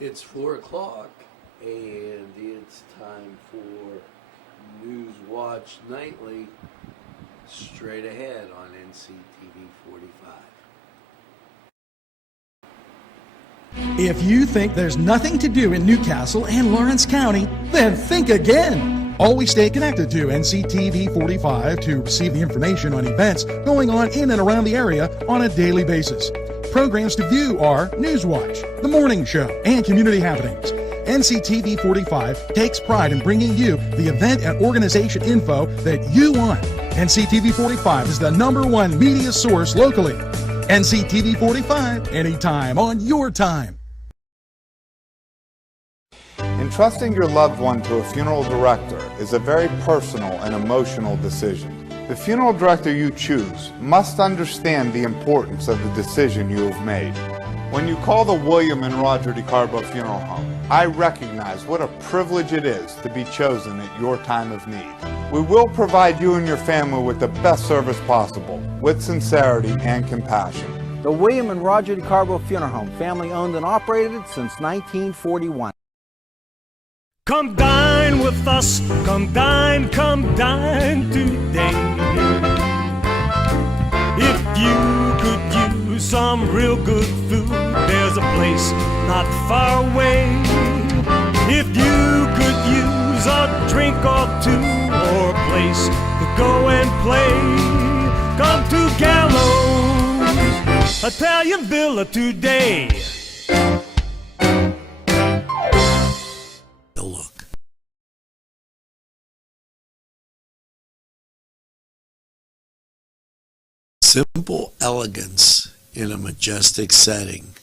It's 4 o'clock, and it's time for Newswatch Nightly, straight ahead on Nctv45. If you think there's nothing to do in Newcastle and Lawrence County, then think again. Always stay connected to NCTV45 to receive the information on events going on in and around the area on a daily basis. Programs to view are Newswatch, The Morning Show, and Community Happenings. NCTV45 takes pride in bringing you the event and organization info that you want. NCTV45 is the #1 media source locally. NCTV45, anytime on your time. Entrusting your loved one to a funeral director is a very personal and emotional decision. The funeral director you choose must understand the importance of the decision you have made. When you call the William and Roger DeCarbo Funeral Home, I recognize what a privilege it is to be chosen at your time of need. We will provide you and your family with the best service possible, with sincerity and compassion. The William and Roger DeCarbo Funeral Home, family owned and operated since 1941. Come dine with us, come dine today. If you could use some real good food, there's a place not far away. If you could use a drink or two, or a place to go and play, come to Gallows Italian Villa today. Look. Simple elegance in a majestic setting.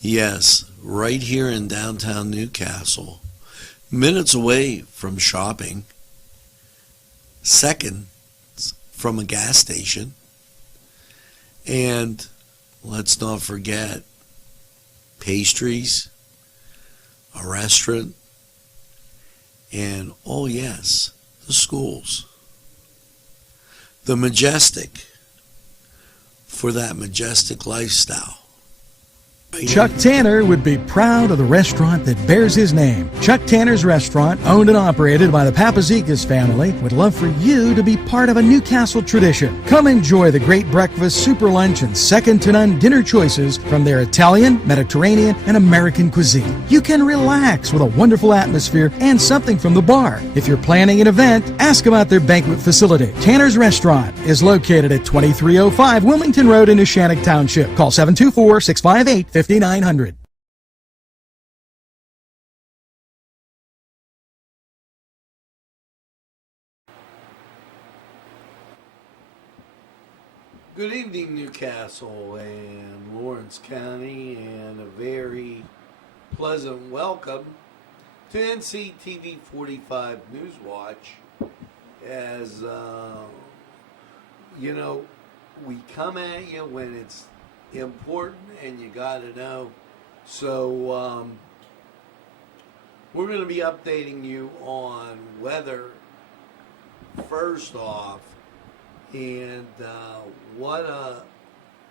Yes, right here in downtown Newcastle, minutes away from shopping, seconds from a gas station, and let's not forget pastries, a restaurant, and oh yes, the schools. The Majestic, for that majestic lifestyle. Chuck Tanner would be proud of the restaurant that bears his name. Chuck Tanner's Restaurant, owned and operated by the Papazikas family, would love for you to be part of a Newcastle tradition. Come enjoy the great breakfast, super lunch, and second-to-none dinner choices from their Italian, Mediterranean, and American cuisine. You can relax with a wonderful atmosphere and something from the bar. If you're planning an event, ask about their banquet facility. Tanner's Restaurant is located at 2305 Wilmington Road in Neshannock Township. Call 724-658-5900. Good evening, Newcastle and Lawrence County, and a very pleasant welcome to Nctv45 Newswatch. As you know, we come at you when it's important and you got to know. So we're going to be updating you on weather first off, and what a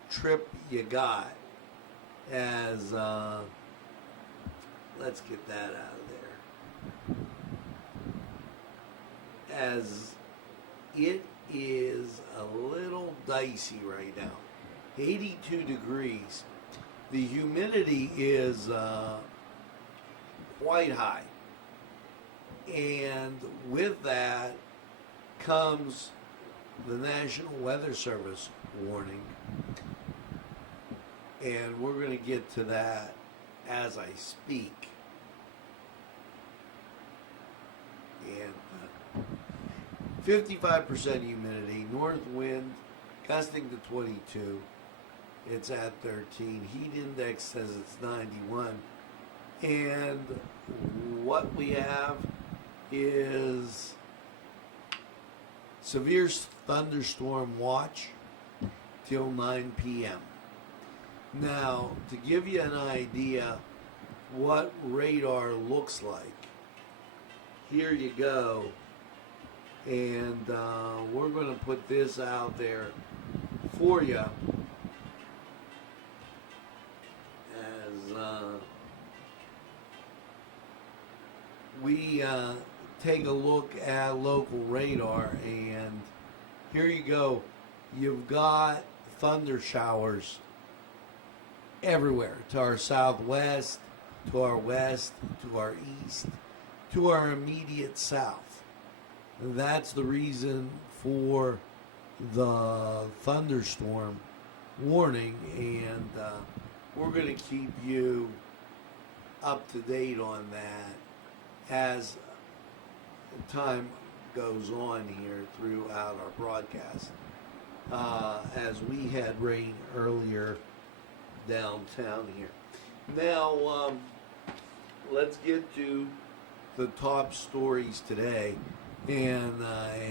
trip you got, as let's get that out of there, as it is a little dicey right now. 82 degrees. The humidity is quite high, and with that comes the National Weather Service warning, and we're going to get to that as I speak. And 55% humidity, north wind gusting to 22. It's at 13. Heat index says it's 91. And what we have is severe thunderstorm watch till 9 p.m. Now, to give you an idea what radar looks like, here you go. And we're going to put this out there for you as we take a look at local radar, and here you go. You've got thunder showers everywhere, to our southwest, to our west, to our east, to our immediate south. That's the reason for the thunderstorm warning, and we're going to keep you up to date on that as time goes on here throughout our broadcast. As we had rain earlier downtown here. Now, let's get to the top stories today. And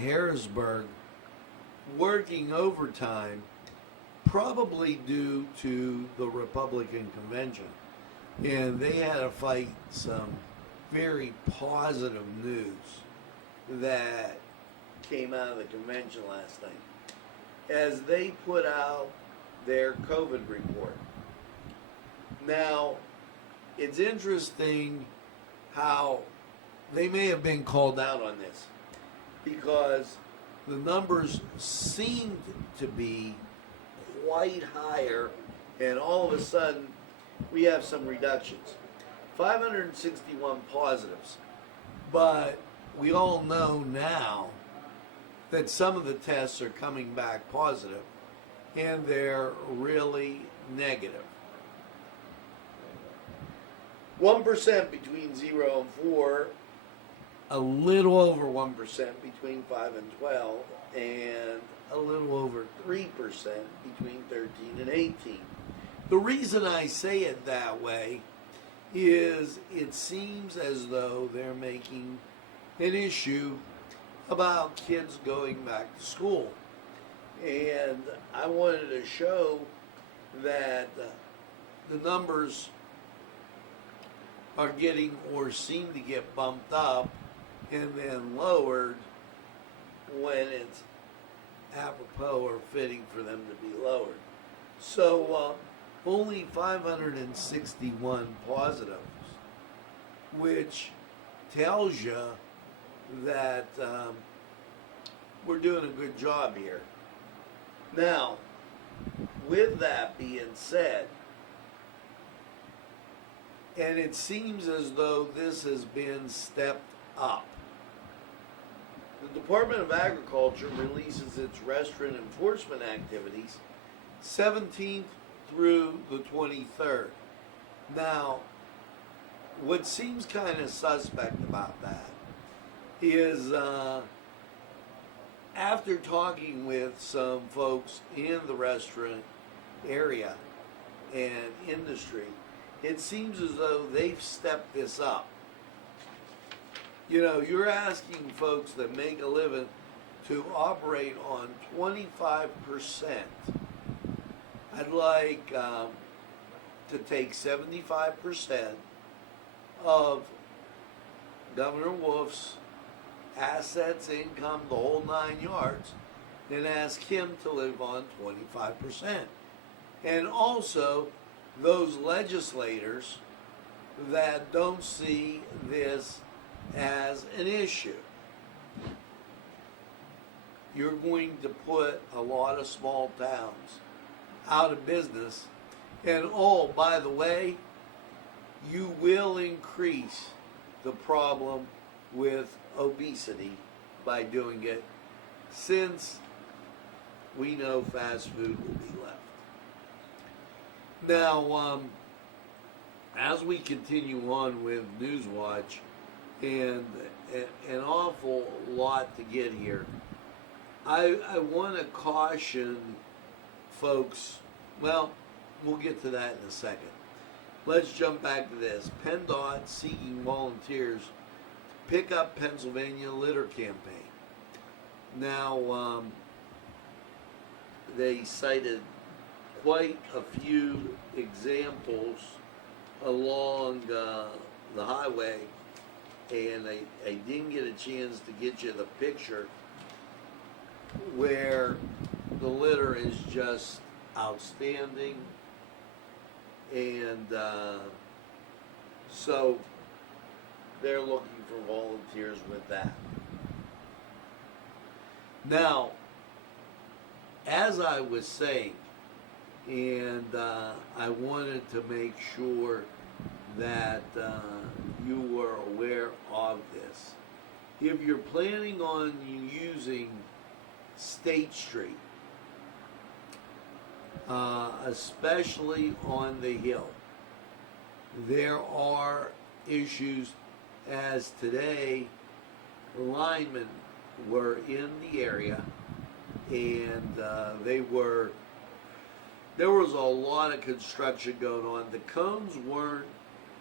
Harrisburg working overtime, probably due to the Republican convention. And they had to fight some very positive news that came out of the convention last night as they put out their COVID report. Now, it's interesting how they may have been called out on this, because the numbers seemed to be quite higher, and all of a sudden we have some reductions. 561 positives, but we all know now that some of the tests are coming back positive, and they're really negative. 1% between 0 and 4, a little over 1% between 5 and 12, and a little over 3% between 13 and 18. The reason I say it that way is it seems as though they're making an issue about kids going back to school. And I wanted to show that the numbers are getting, or seem to get, bumped up and then lowered when it's apropos or fitting for them to be lowered. So only 561 positives, which tells you that we're doing a good job here. Now, with that being said, and it seems as though this has been stepped up, the Department of Agriculture releases its restaurant enforcement activities 17th through the 23rd. Now, what seems kind of suspect about that is after talking with some folks in the restaurant area and industry, it seems as though they've stepped this up. You know, you're asking folks that make a living to operate on 25%. I'd like to take 75% of Governor Wolf's assets, income, the whole 9 yards, and ask him to live on 25%. And also those legislators that don't see this as an issue. You're going to put a lot of small towns out of business, and oh, by the way, you will increase the problem with obesity by doing it, since we know fast food will be left. Now, as we continue on with Newswatch, and an awful lot to get here, I want to caution folks. Well, we'll get to that in a second. Let's jump back to this. PennDOT seeking volunteers to pick up Pennsylvania litter campaign. Now, they cited quite a few examples along the highway, and I didn't get a chance to get you the picture where the litter is just outstanding. And so they're looking for volunteers with that. Now, as I was saying, and I wanted to make sure that you were aware of this. If you're planning on using State Street, especially on the hill, there are issues, as today linemen were in the area, and there was a lot of construction going on. The cones weren't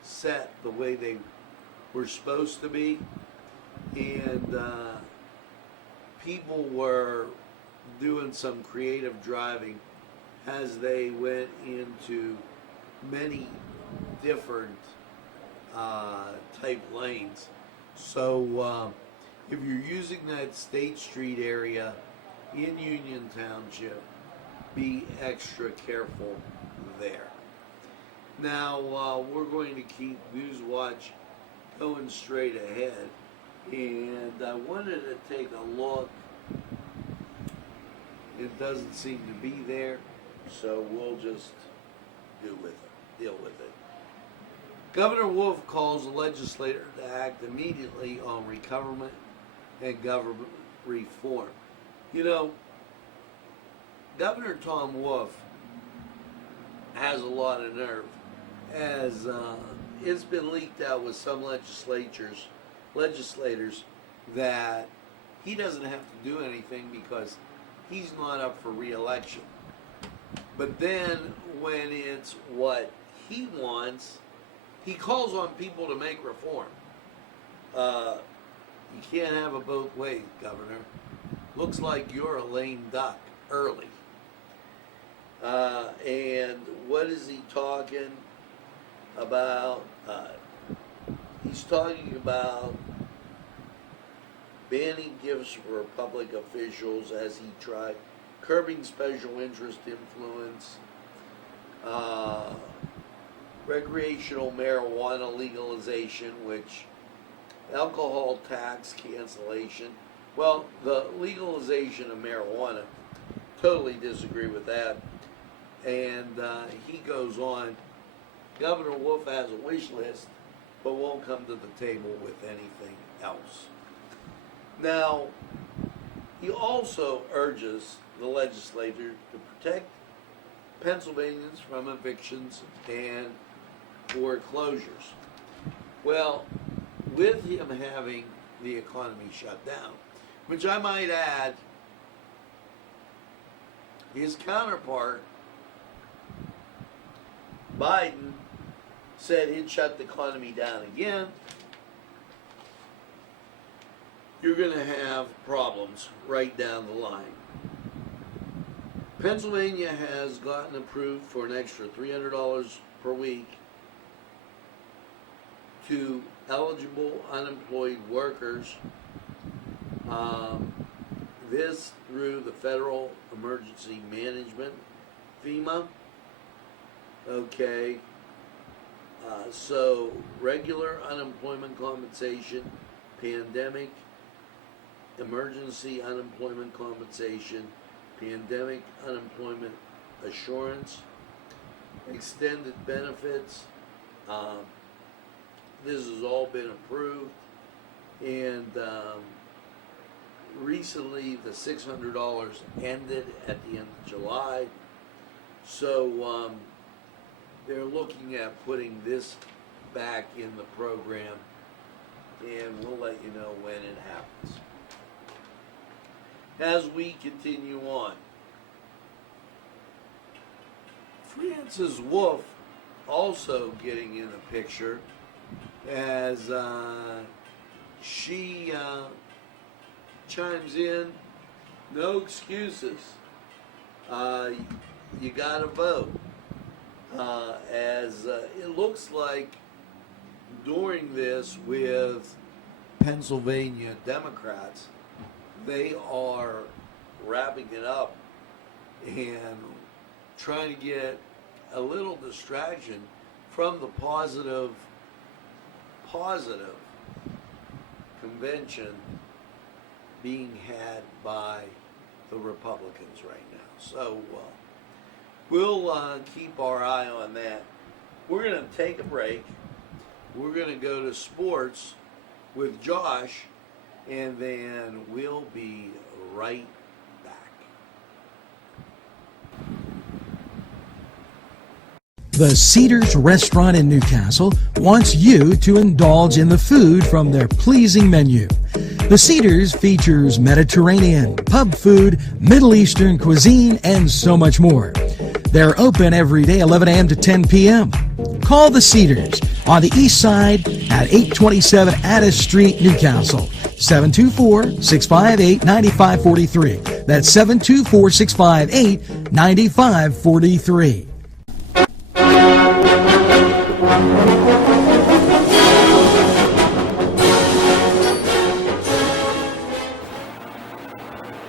set the way they were supposed to be, and people were doing some creative driving as they went into many different type lanes. So if you're using that State Street area in Union Township, be extra careful there. Now we're going to keep Newswatch going straight ahead, and I wanted to take a look. It doesn't seem to be there, so we'll just deal with it. Governor Wolf calls the legislature to act immediately on recovery and government reform. You know, Governor Tom Wolf has a lot of nerve, as it's been leaked out with some legislators that he doesn't have to do anything because he's not up for re-election. But then when it's what he wants, he calls on people to make reform. You can't have it both ways, Governor. Looks like you're a lame duck early. And what is he talking about? He's talking about banning gifts for public officials as he tried, curbing special interest influence, recreational marijuana legalization, which alcohol tax cancellation. Well, the legalization of marijuana, totally disagree with that. And he goes on, Governor Wolf has a wish list, but won't come to the table with anything else. Now, he also urges the legislature to protect Pennsylvanians from evictions and foreclosures. Well, with him having the economy shut down, which I might add, his counterpart, Biden, said he'd shut the economy down again. You're going to have problems right down the line. Pennsylvania has gotten approved for an extra $300 per week to eligible unemployed workers. This through the Federal Emergency Management, FEMA. Okay. So regular unemployment compensation, pandemic, emergency unemployment compensation, pandemic unemployment assurance, extended benefits. This has all been approved, and recently the $600 ended at the end of July. So they're looking at putting this back in the program, and we'll let you know when it happens. As we continue on, Frances Wolf also getting in the picture, as she chimes in, no excuses. You gotta vote. As it looks like during this with Pennsylvania Democrats, they are wrapping it up and trying to get a little distraction from the positive convention being had by the Republicans right now. So we'll keep our eye on that. We're going to take a break. We're going to go to sports with Josh, and then we'll be right back. The Cedars Restaurant in Newcastle wants you to indulge in the food from their pleasing menu. The Cedars features Mediterranean, pub food, Middle Eastern cuisine, and so much more. They're open every day, 11 a.m. to 10 p.m. Call the Cedars on the east side at 827 Addis Street, Newcastle. 724-658-9543. That's 724-658-9543.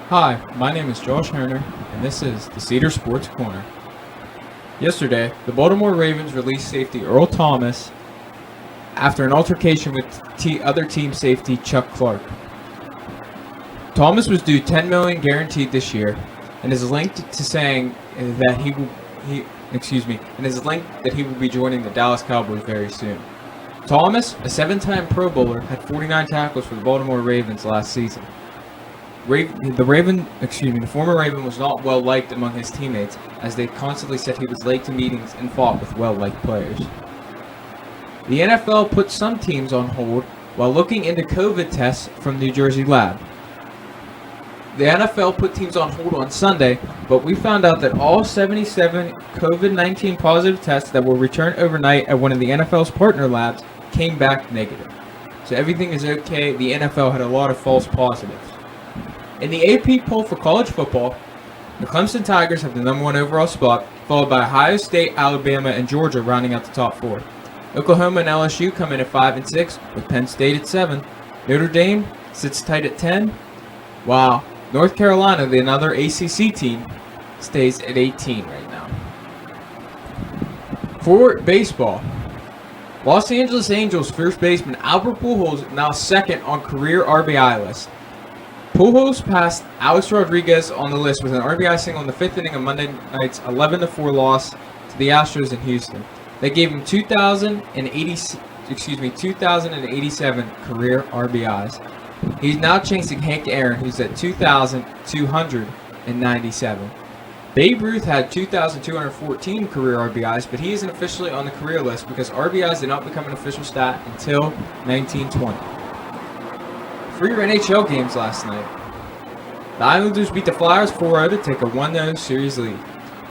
Hi, my name is Josh Herner, and this is the Cedar Sports Corner. Yesterday, the Baltimore Ravens released safety Earl Thomas after an altercation with other team safety Chuck Clark. Thomas was due $10 million guaranteed this year, and is linked to saying that he will be joining the Dallas Cowboys very soon. Thomas, a 7-time Pro Bowler, had 49 tackles for the Baltimore Ravens last season. The former Raven was not well liked among his teammates, as they constantly said he was late to meetings and fought with well-liked players. The NFL put some teams on hold while looking into COVID tests from New Jersey lab. The NFL put teams on hold on Sunday, but we found out that all 77 COVID-19 positive tests that were returned overnight at one of the NFL's partner labs came back negative. So everything is okay. The NFL had a lot of false positives. In the AP poll for college football, the Clemson Tigers have the number 1 overall spot, followed by Ohio State, Alabama, and Georgia rounding out the top 4. Oklahoma and LSU come in at 5 and 6, with Penn State at 7. Notre Dame sits tight at 10, while North Carolina, the another ACC team, stays at 18 right now. For baseball, Los Angeles Angels first baseman Albert Pujols now second on career RBI list. Pujols passed Alex Rodriguez on the list with an RBI single in the 5th inning of Monday night's 11-4 loss to the Astros in Houston. They gave him 2,087 career RBIs. He's now chasing Hank Aaron, who's at 2,297. Babe Ruth had 2,214 career RBIs, but he isn't officially on the career list because RBIs did not become an official stat until 1920. For your NHL games last night, the Islanders beat the Flyers 4-0 to take a 1-0 series lead.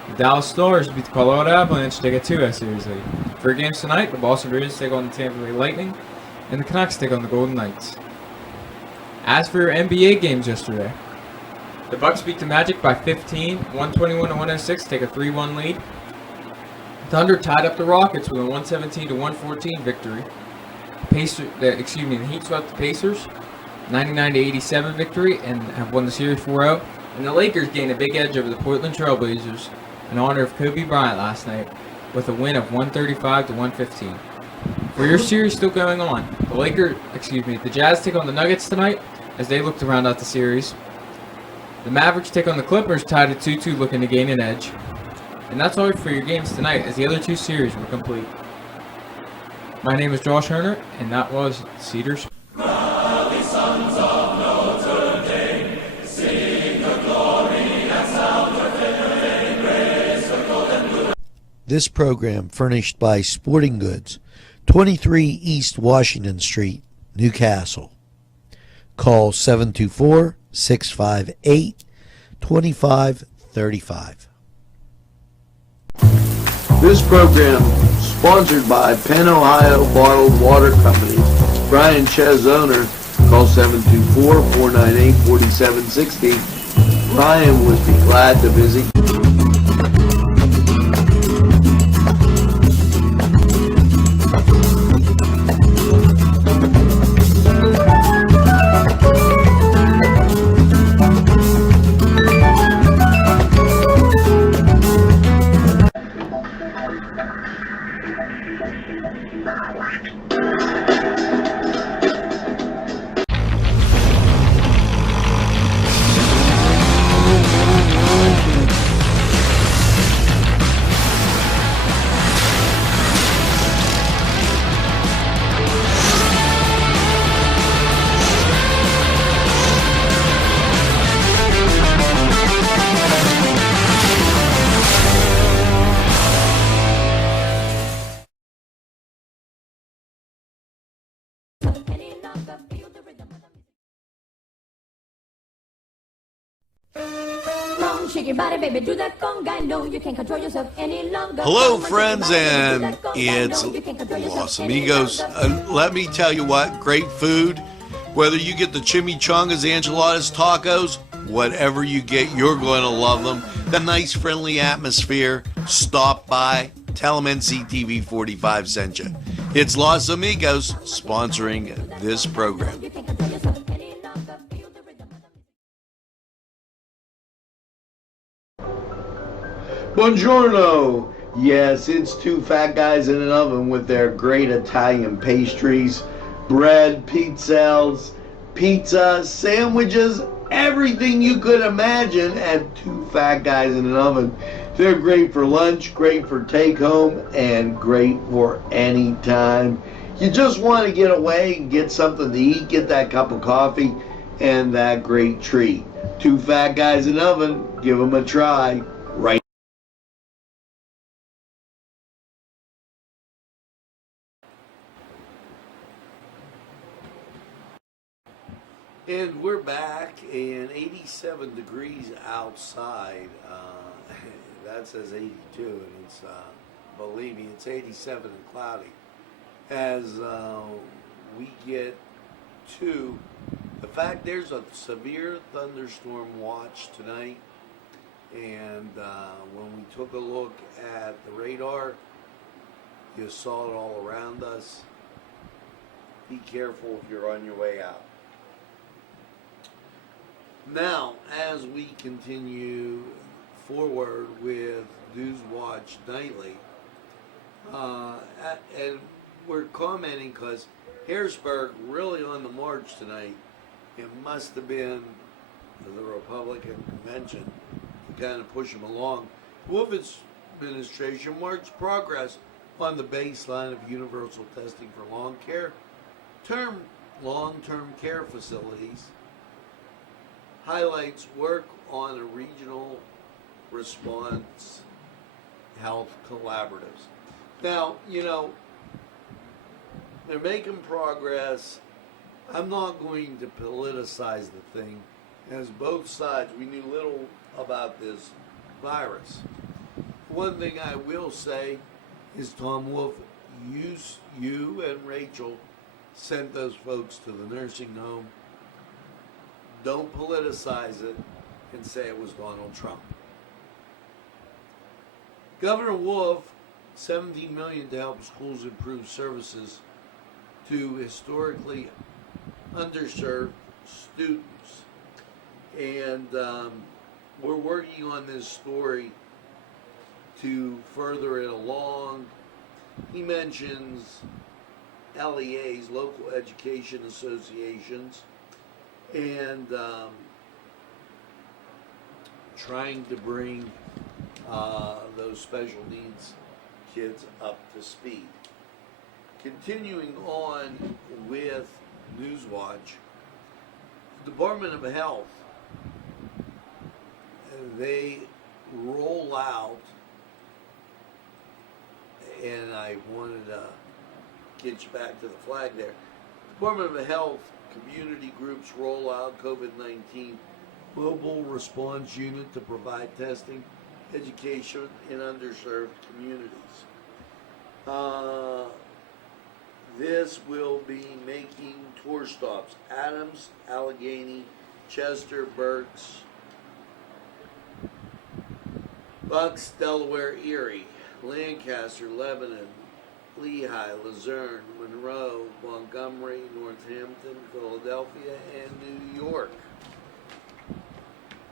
The Dallas Stars beat the Colorado Avalanche to take a 2-0 series lead. For your games tonight, the Boston Bruins take on the Tampa Bay Lightning, and the Canucks take on the Golden Knights. As for your NBA games yesterday, the Bucks beat the Magic by 15, 121-106, take a 3-1 lead. Thunder tied up the Rockets with a 117-114 victory. The Heat swept the Pacers, 99-87 victory, and have won the series 4-0. And the Lakers gained a big edge over the Portland Trailblazers in honor of Kobe Bryant last night with a win of 135-115. For your series still going on, the Jazz take on the Nuggets tonight as they look to round out the series. The Mavericks take on the Clippers, tied at 2-2, looking to gain an edge. And that's all for your games tonight, as the other 2 series were complete. My name is Josh Herner, and that was Cedars. This program furnished by Sporting Goods, 23 East Washington Street, Newcastle. Call 724-658-2535. This program sponsored by Penn Ohio Bottled Water Company. Brian Ches, owner. Call 724-498-4760. Brian would be glad to visit. shake your body, baby, do that conga. No, you can't control yourself any longer. Hello, Come on, friends, shake your and body, baby, do that conga. it's No, you can't control yourself Los any Amigos. longer. Let me tell you what, great food. Whether you get the chimichangas, enchiladas, tacos, whatever you get, you're going to love them. The nice, friendly atmosphere. Stop by. Tell them NCTV45 sent you. It's Los Amigos sponsoring this program. You can't control yourself any longer. Feel the rhythm of the Buongiorno. Yes, it's two fat guys in an oven with their great Italian pastries, bread, pizzelles, pizza, sandwiches, everything you could imagine at two fat guys in an oven. They're great for lunch, great for take home, and great for any time. You just want to get away and get something to eat, get that cup of coffee, and that great treat. Two fat guys in an oven, give them a try right. And we're back, and 87 degrees outside. That says 82, and it's, believe me, it's 87 and cloudy. As we get to the fact there's a severe thunderstorm watch tonight, and when we took a look at the radar, you saw it all around us. Be careful if you're on your way out. Now, as we continue forward with Newswatch Nightly, and we're commenting because Harrisburg really on the march tonight. It must have been the Republican convention to kind of push them along. Wolf's administration marked progress on the baseline of universal testing for long-term care facilities. Highlights work on a regional response health collaboratives. Now, you know, they're making progress. I'm not going to politicize the thing, as both sides, we knew little about this virus. One thing I will say is Tom Wolf, you and Rachel sent those folks to the nursing home. Don't politicize it and say it was Donald Trump. Governor Wolf, $17 million to help schools improve services to historically underserved students. And we're working on this story to further it along. He mentions LEAs, local education associations, and trying to bring those special needs kids up to speed. Continuing on with Newswatch, the Department of Health, they roll out, and I wanted to get you back to the flag there. Department of Health community groups roll out COVID-19 mobile response unit to provide testing, education in underserved communities. This will be making tour stops: Adams, Allegheny, Chester, Berks, Bucks, Delaware, Erie, Lancaster, Lebanon, Lehigh, Luzerne, Monroe, Montgomery, Northampton, Philadelphia, and New York.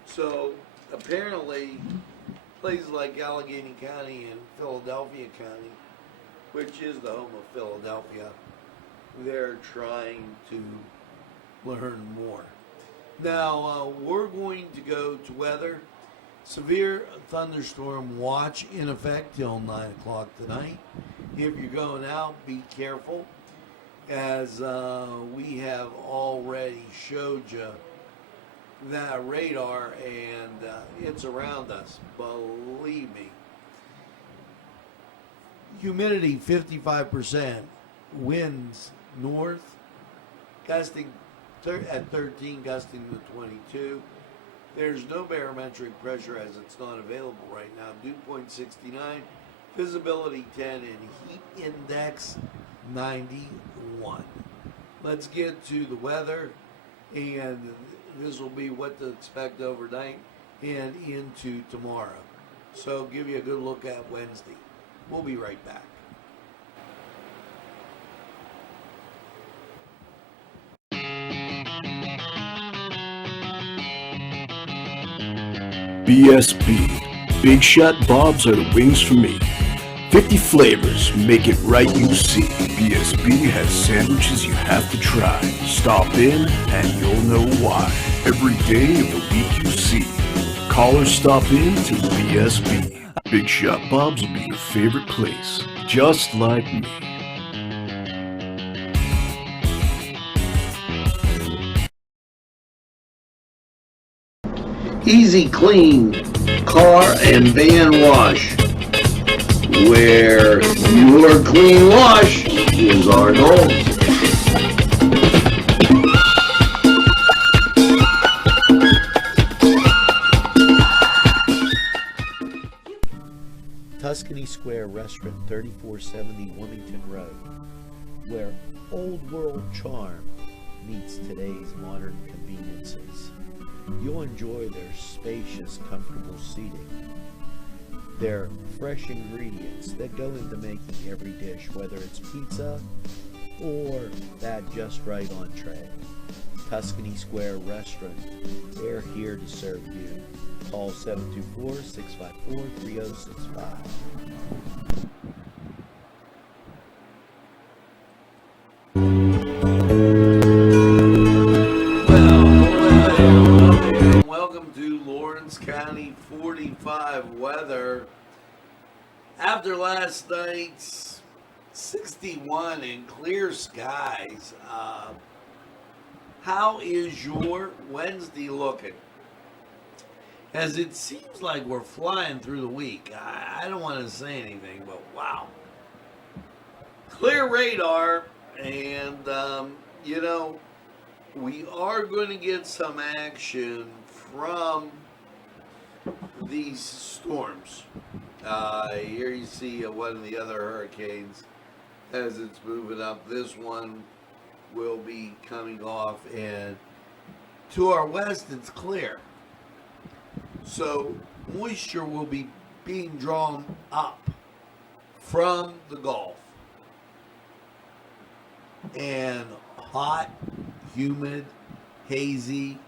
So apparently places like Allegheny County and Philadelphia County, which is the home of Philadelphia, they're trying to learn more. Now, we're going to go to weather. Severe thunderstorm watch in effect till 9 o'clock tonight. If you're going out, be careful, as we have already showed you that radar, and it's around us, believe me. Humidity 55%, winds north, gusting at 13, gusting to 22. There's no barometric pressure as it's not available right now. Dew point 69, visibility 10, and heat index 91. Let's get to the weather, and this will be what to expect overnight and into tomorrow. So give you a good look at Wednesday. We'll be right back. BSB. Big Shot Bobs are the wings for me. 50 flavors, make it right you see. BSB has sandwiches you have to try. Stop in and you'll know why. Every day of the week you see. Call or stop in to BSB. Big Shot Bobs will be your favorite place, just like me. Easy Clean Car and Van Wash, where your clean wash is our goal. Tuscany Square Restaurant, 3470 Wilmington Road, where old world charm meets today's modern conveniences. You'll enjoy their spacious, comfortable seating, their fresh ingredients that go into making every dish, whether it's pizza or that just right entree. Tuscany Square Restaurant, they're here to serve you. Call 724-654-3065. Welcome to Lawrence County 45 weather. After last night's 61 and clear skies, how is your Wednesday looking? As it seems like we're flying through the week. I don't want to say anything, but wow. Clear radar, and we are going to get some action from these storms. Here you see one of the other hurricanes as it's moving up. This one will be coming off, and to our west it's clear. So moisture will be being drawn up from the Gulf. And hot, humid, hazy,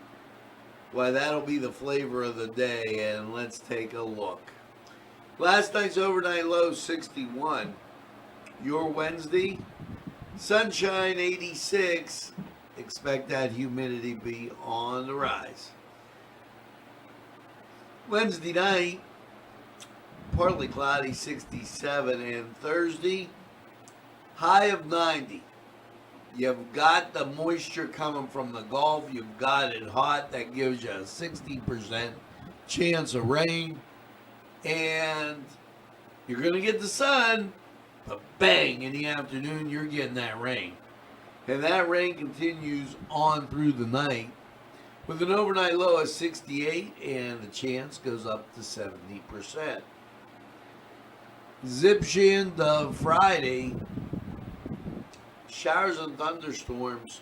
why, that'll be the flavor of the day, and let's take a look. Last night's overnight low, 61. Your Wednesday, sunshine, 86. Expect that humidity be on the rise. Wednesday night, partly cloudy, 67, and Thursday, high of 90. You've got the moisture coming from the Gulf. You've got it hot. That gives you a 60% chance of rain. And you're going to get the sun, but bang, in the afternoon, you're getting that rain. And that rain continues on through the night with an overnight low of 68, and the chance goes up to 70%. Zipshin of Friday, showers and thunderstorms,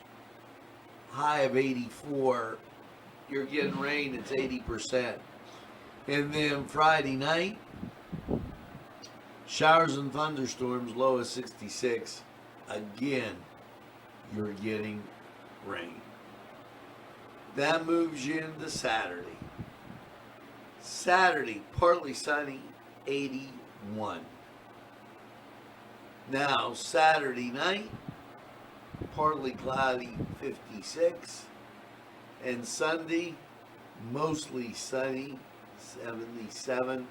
high of 84. You're getting rain, it's 80%. And then Friday night, showers and thunderstorms, low of 66. Again, you're getting rain. That moves you into Saturday. Saturday, partly sunny, 81. Now, Saturday night, partly cloudy, 56. And Sunday, mostly sunny, 77.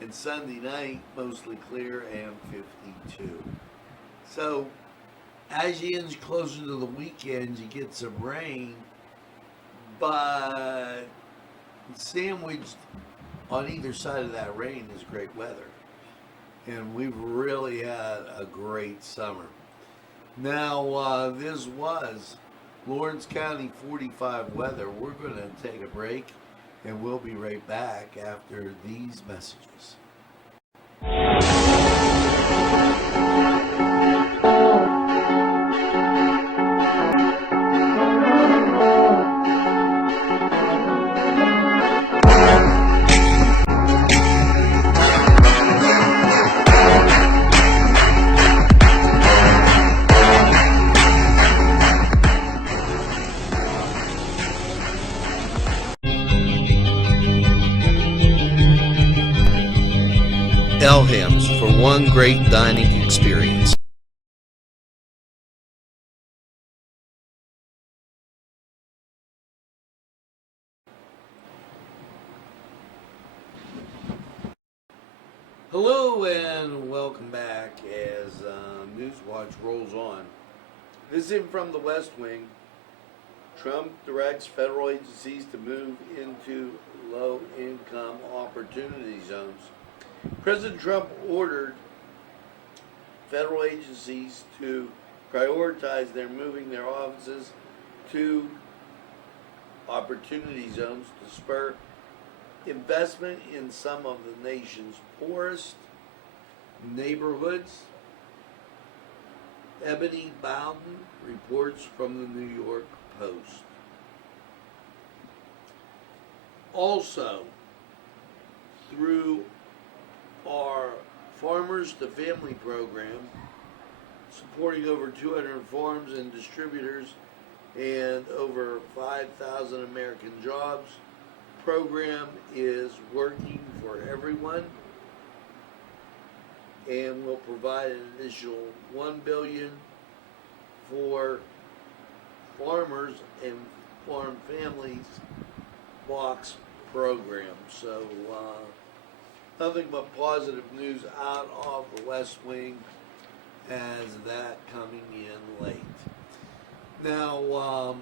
And Sunday night, mostly clear, and 52. So, as you inch closer to the weekend, you get some rain, but sandwiched on either side of that rain is great weather. And we've really had a great summer. Now, this was Lawrence County 45 weather. We're going to take a break, And we'll be right back after these messages. Elham's for one great dining experience. Hello and welcome back as Newswatch rolls on. This is from the West Wing. Trump directs federal agencies to move into low-income opportunity zones. President Trump ordered federal agencies to prioritize their moving their offices to opportunity zones to spur investment in some of the nation's poorest neighborhoods. Ebony Bowden reports from the New York Post. Also, through our Farmers to Family program, supporting over 200 farms and distributors and over 5,000 American jobs, program is working for everyone and will provide an additional $1 billion for farmers and farm families box program. So nothing but positive news out of the West Wing as that coming in late. Now,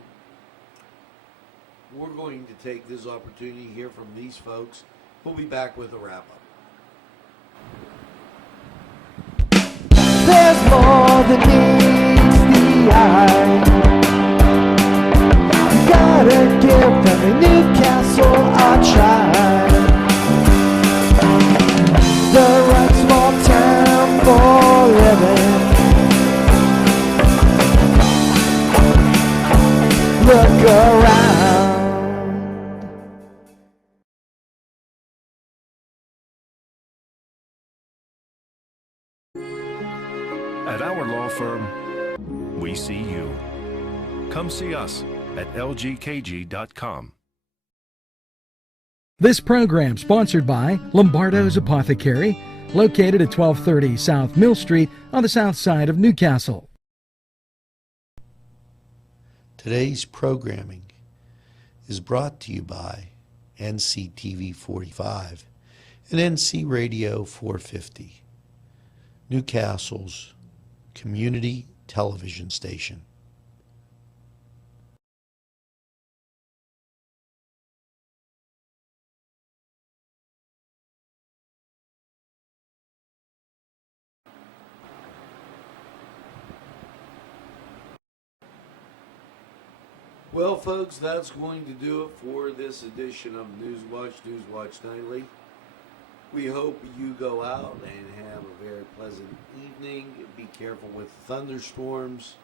we're going to take this opportunity to hear from these folks. We'll be back with a wrap-up. There's more than meets the eye. You gotta give every Newcastle a try. The right small town for living. Look around. At our law firm, we see you. Come see us at lgkg.com. This program sponsored by Lombardo's Apothecary, located at 1230 South Mill Street on the south side of Newcastle. Today's programming is brought to you by Nctv45 and NC Radio 450, Newcastle's community television station. Well, folks, that's going to do it for this edition of Newswatch Nightly. We hope you go out and have a very pleasant evening. Be careful with thunderstorms.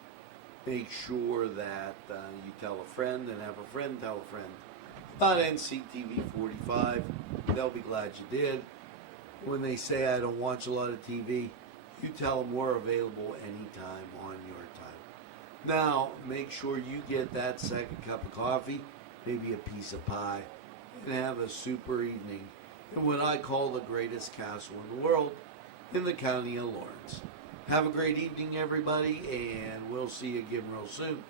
Make sure that you tell a friend and have a friend tell a friend about Nctv45. They'll be glad you did. When they say I don't watch a lot of TV, you tell them we're available anytime on your time. Now, make sure you get that second cup of coffee, maybe a piece of pie, and have a super evening in what I call the greatest castle in the world in the county of Lawrence. Have a great evening, everybody, and we'll see you again real soon.